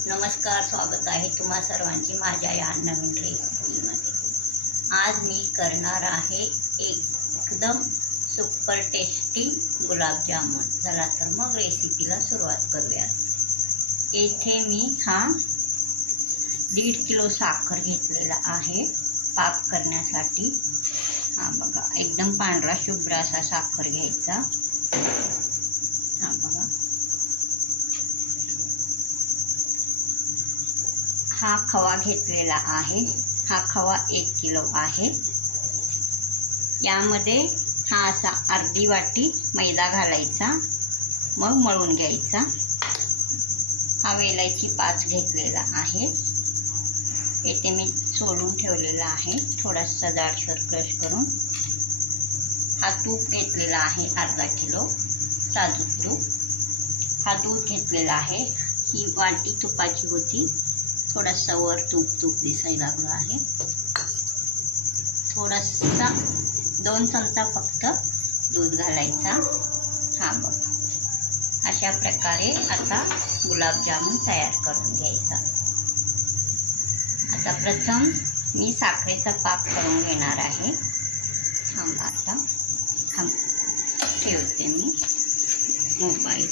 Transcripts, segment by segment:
नमस्कार, स्वागत आहे तुम्हा सर्वांची माझ्या या नवीन रेसिपीमध्ये। आज मी करणार आहे एकदम सुपर टेस्टी गुलाबजामुन। चला तर मग रेसिपीला सुरुवात करूयात। येथे मी 1.5 किलो साखर घेतलेला आहे पाक करण्यासाठी। हा बघा, एकदम पांढरा शुभ्र असा साखर घ्यायचा। हा बघा, हा खवा घेतलेला आहे। हा खवा 1 किलो आहे। यामध्ये हा असा अर्धी वाटी मैदा घालायचा, मग मळून घ्यायचा। हा वेलायची 5 घेतलेला आहे। येथे मी सोलून ठेवलेला आहे थोडासा जाडसर क्रश करून। हा तूप घेतलेला आहे अर्धा किलो साजूक तूप। हा दूध घेतलेला आहे। ही वाटी तुपाची होती, थोडासा वर तूप दिसायला लागलं आहे। थोडासा 2 चमचा फक्त दूध घालायचा। हा बघा, अशा प्रकारे आता गुलाबजामुन तयार करून घ्यायचा। आता प्रथम मी साखरेचा पाक करून घेणार आहे। आता ठेवते मी मोबाईल।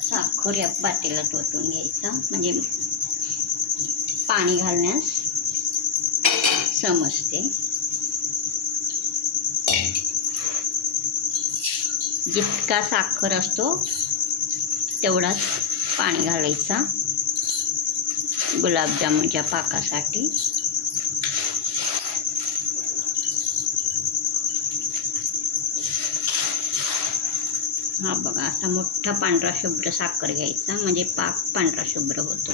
साखर या पातेल्यात ओतून घ्यायचा, म्हणजे पाणी घालण्यास समजते। जितका साखर असतो तेवढाच पाणी घालायचा गुलाबजामुनच्या पाकासाठी। हा बघा, असा मोठा पांढरा शुभ्र साखर घ्यायचा, म्हणजे पाक पांढरा शुभ्र होतो।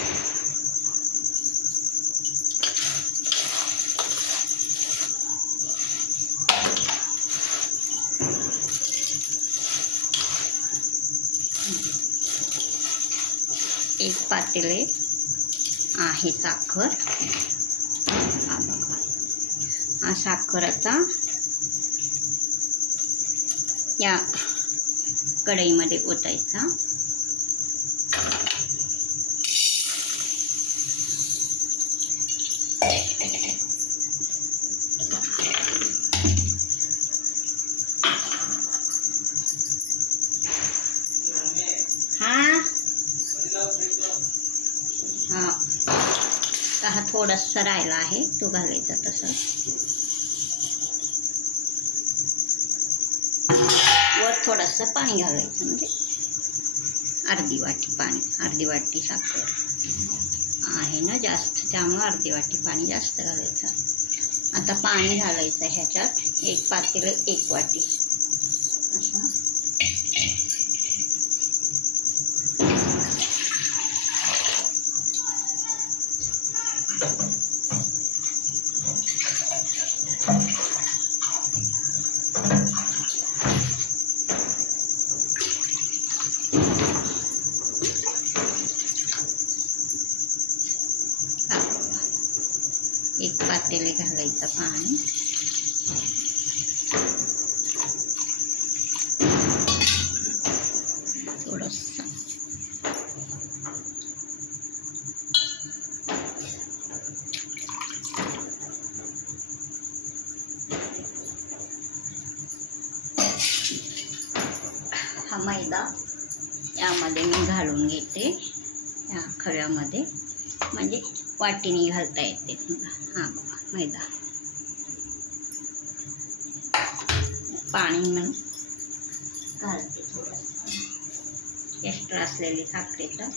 एक पातेले आहे साखर। हा बघा, हा साखर आता या कढईमध्ये ओतायचा। हा थोडासा राहिला आहे, तो घालायचा तसं। वर थोडंसं पाणी घालायचं, म्हणजे अर्धी वाटी पाणी, अर्धी वाटी साखर आहे ना जास्त, त्यामुळे अर्धी वाटी पाणी जास्त घालायचं। आता पाणी घालायचं ह्याच्यात, एक पातेलं 1 वाटी असं। एक पातेले घालायचं पाणी। थोडंसं हा मैदा यामध्ये मी घालून घेते, या खव्यामध्ये, म्हणजे वाटीने घालता येते। हा बघा, मैदा, पाणी मग घालते थोडं एक्स्ट्रा असलेली साखरेचं।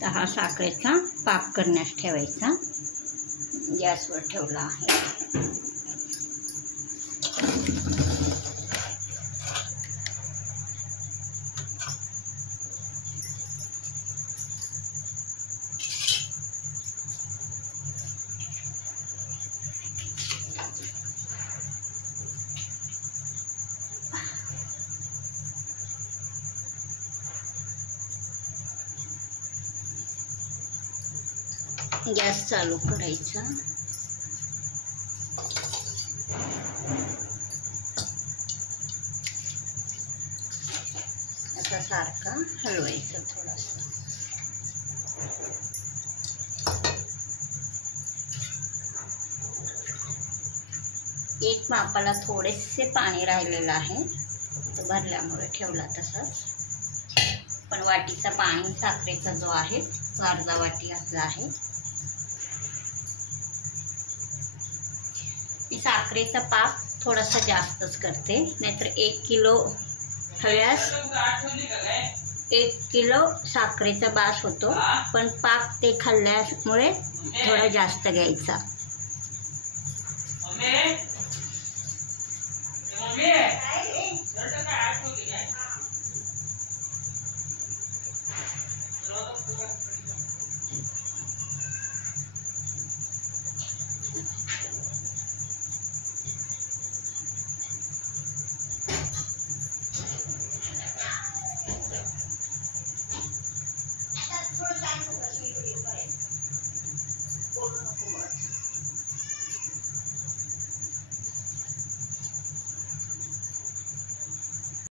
तर हा साखरेचा पाक करण्यास ठेवायचा, गॅसवर ठेवला आहे। गॅस चालू करायचा. आता सारखा हलवायचं थोडासा. एक मापाला थोडेसे पाणी राहिलेलं आहे, तो भरल्यामुळे ठेवला तसंच. पण वाटीचा पाणी साखरेचा जो आहे तो अर्धा वाटी असला आहे. मी साखरेचा पाक थोडासा जास्तच करते, नाहीतर 1 किलो हव्यास 1 किलो साखरेचा बास होतो, पण पाक ते खाल्ल्यामुळे थोडा जास्त घ्यायचा.